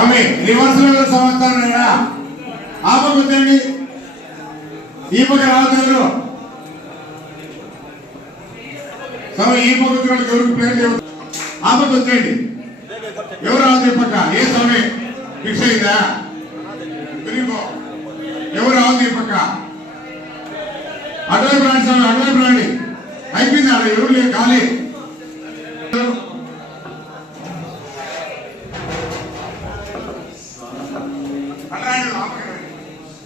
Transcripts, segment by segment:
స్వామి రివర్స్లో ఆపకొద్దండి ఈ పక్క రావద్దు స్వామి ఈ పక్క చూడండి ఎవరికి ప్లేట్ ఆపకొద్దండి ఎవరు రావద్దు ఈ పక్క? ఏ స్వామి? ఫిక్స్ అయిందా? ఎవరు రావద్దు ఈ పక్క? అడ్వైపు రాండి స్వామి అడ్వైపు రాండి. అయిపోయింది అక్కడ ఎవరు లేదు ఖాళీ.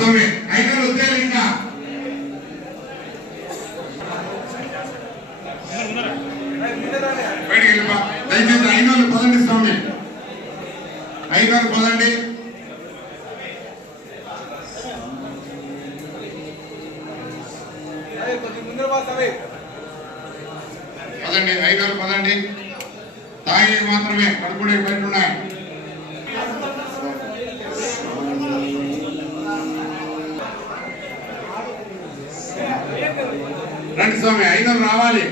రామస్వామి అయినా వచ్చేయాలి ఇంకా బయటికి వెళ్ళిపో. దయచేసి ఐదు వందలు పదండి స్వామి. ఐదు వందలు పదండి. పదండి ఐదు వందలు పదండి. తాగి మాత్రమే కడుపుడే బయట ఉన్నాయి రండి స్వామి ఐదు వందలు రావాలి